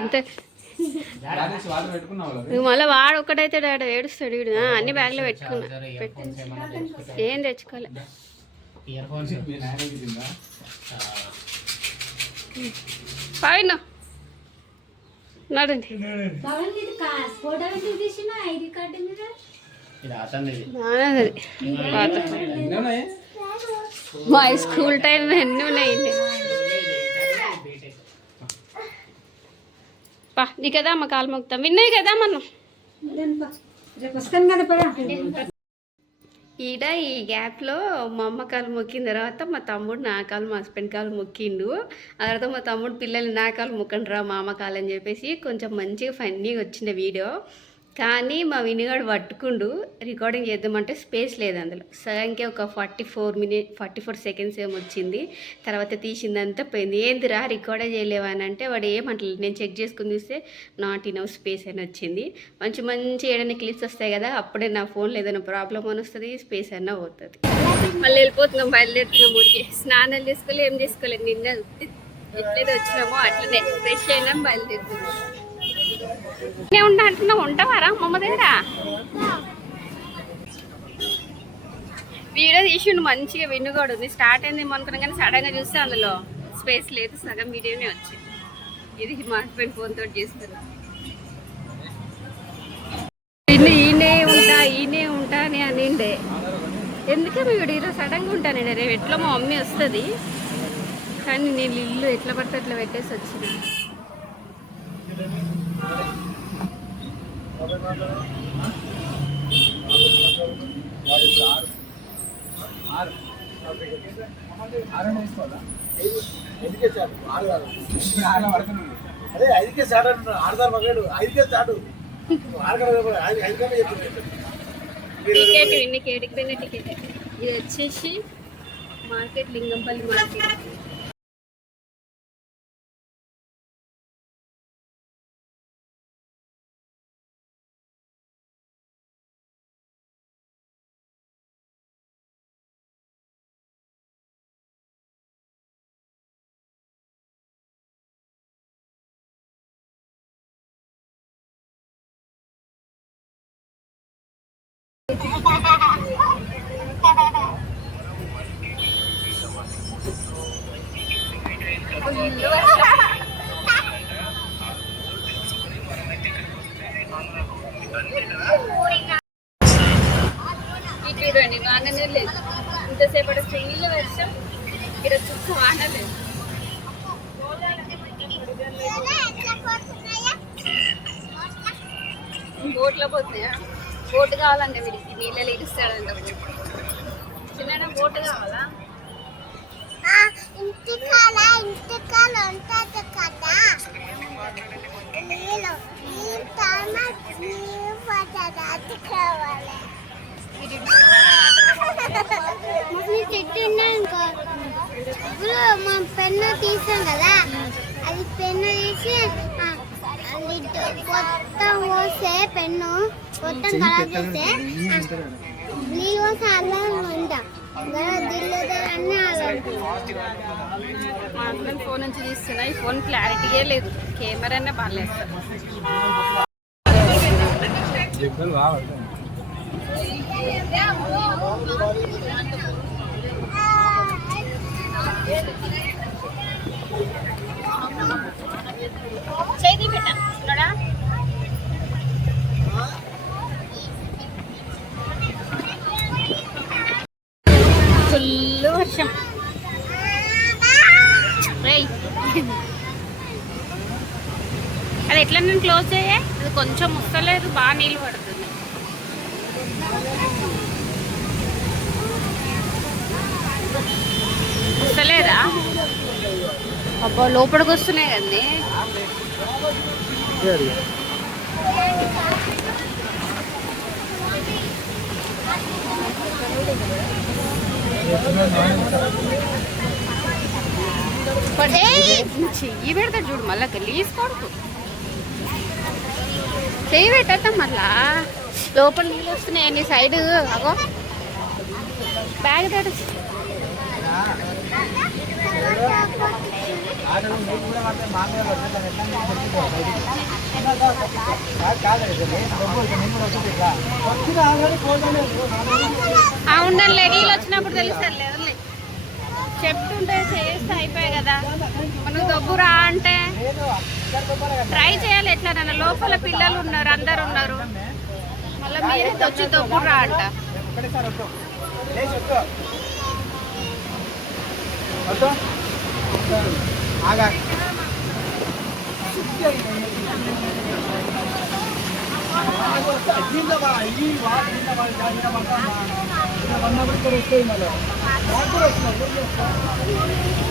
ఎంత నువ్వు మళ్ళీ వాడు ఒక్కడైతే డాడ ఏడుస్తాడు వీడు. అన్ని బ్యాగ్లో పెట్టుకున్నా. ఏం తెచ్చుకోలే. పైన నడండి. మా స్కూల్ టైం ఎన్ని ఉన్నాయి. నీ కదా అమ్మ కాలు మొక్కుతాం. విన్నాయి కదా మనం ఈడ ఈ గ్యాప్లో మా అమ్మ కాలు మొక్కిన తర్వాత మా తమ్ముడు నా కాలు మా హస్బెండ్ కాలు మొక్కిండు. ఆ తర్వాత మా తమ్ముడు పిల్లలు నా కాలు మొక్కండి రా మా అమ్మ కాలు అని చెప్పేసి కొంచెం మంచిగా ఫన్నీగా వచ్చింది వీడియో. కానీ మా వినిగాడు పట్టుకుండు రికార్డింగ్ చేద్దామంటే స్పేస్ లేదు అందులో. సగంకే ఒక 44 సెకండ్స్ ఏమో వచ్చింది. తర్వాత తీసిందంతా పోయింది. ఏందిరా రికార్డే చేయలేవా అని అంటే వాడు ఏమంటలేదు. నేను చెక్ చేసుకుని చూస్తే నాట్ ఇనఫ్ స్పేస్ అని వచ్చింది. మంచి ఏదైనా క్లిప్స్ వస్తాయి కదా, అప్పుడే నా ఫోన్లో ఏదైనా ప్రాబ్లం అని వస్తుంది, స్పేస్ అన్నా పోతుంది. మళ్ళీ వెళ్ళిపోతున్నాం, బయలుదేరుతున్నాం ఊరికి. స్నానాలు చేసుకోలేదు, ఏం చేసుకోలేదు. నిన్న ఎట్లయితే వచ్చినామో అట్లనే ఫ్రెష్ అయినాం, బయలుదేరుతున్నాం. ఉంటా అంటున్నావు, ఉంటావారా మమ్మ దగ్గర? వీడియో తీసిండు మంచిగా. విన్నుగాడు ఉంది స్టార్ట్ అయింది అనుకున్నాం కానీ సడన్గా చూస్తే అందులో స్పేస్ లేదు, సగం వీడియోనే వచ్చింది. ఇది మా హస్బెండ్ ఫోన్ తోటి చేస్తున్నా. ఈయనే ఉంటా అని అనిండే. ఎందుకే వీడు ఈరోజు సడన్గా ఉంటాను. రేపు ఎట్లా మా మమ్మీ వస్తుంది కానీ నేను ఇల్లు ఎట్లా పడితే అట్లా పెట్టేసి వచ్చిన. టికెట్ ఇన్నికి ఏడికి పోయిన టికెట్. ఇది వచ్చేసి మార్కెట్, లింగంపల్లి మార్కెట్. ఇటు వాననే లేదు. ఇంతసేపటి ఫుల్ వర్షం, ఇక్కడ చుట్టూ వాన లేదు. బోట్లో పోతున్నాయా? బోటు కావాలంటే వీడికి నీళ్ళలో ఇరుస్తాడంట. చిన్న బోటు కావాలా? మా పెన్ను తీసాం కదా, అది పెన్ను తీసి మొత్తం పోస్తే పెన్ను మొత్తం ఖరాబ్ చేస్తే అలా ఉంటా. మా హస్బెండ్ ఫోన్ నుంచి తీస్తున్నా. ఈ ఫోన్ క్లారిటీయే లేదు, కెమెరానే బాగాలేదు. చేతి పెట్టా ఫుల్ వర్షం. అది ఎట్లా నేను క్లోజ్ చేయే, అది కొంచెం ముక్కలేదు, బాగా నీళ్ళు పడుతుంది. ముక్కలేదా? అబ్బా లోపలికి వస్తున్నాయి కదండి. చెయ్యి పెడతాడు చూడు, మళ్ళా గలీజ్ కొడుకు. చెయ్యి పెట్టేద్దాం మళ్ళా. లోపల నీళ్ళు వస్తున్నాయండి సైడ్. అగో బ్యాగ్ తేడు. ఆటలు మీకు కూడా పడితే మామూలుగా పడుతుంది దాన్ని ఎట్లా కాదు నేను కూడా వచ్చింది ఇట్లా వచ్చిన ఆల్రెడీ పోతలేదు అవునండి నీళ్ళు వచ్చినప్పుడు తెలుస్తుంది లేదులే చెప్తుంటే చేస్తే అయిపోయాయి కదా మనం దొబ్బురా అంటే ట్రై చేయాలి ఎట్లా నన్ను లోపల పిల్లలు ఉన్నారు అందరు ఉన్నారు మళ్ళీ మీరే వచ్చి దొబ్బురా అంట ఒకటేసారి వద్దు లేచి వద్దు ఆగా వస్తున్నాయి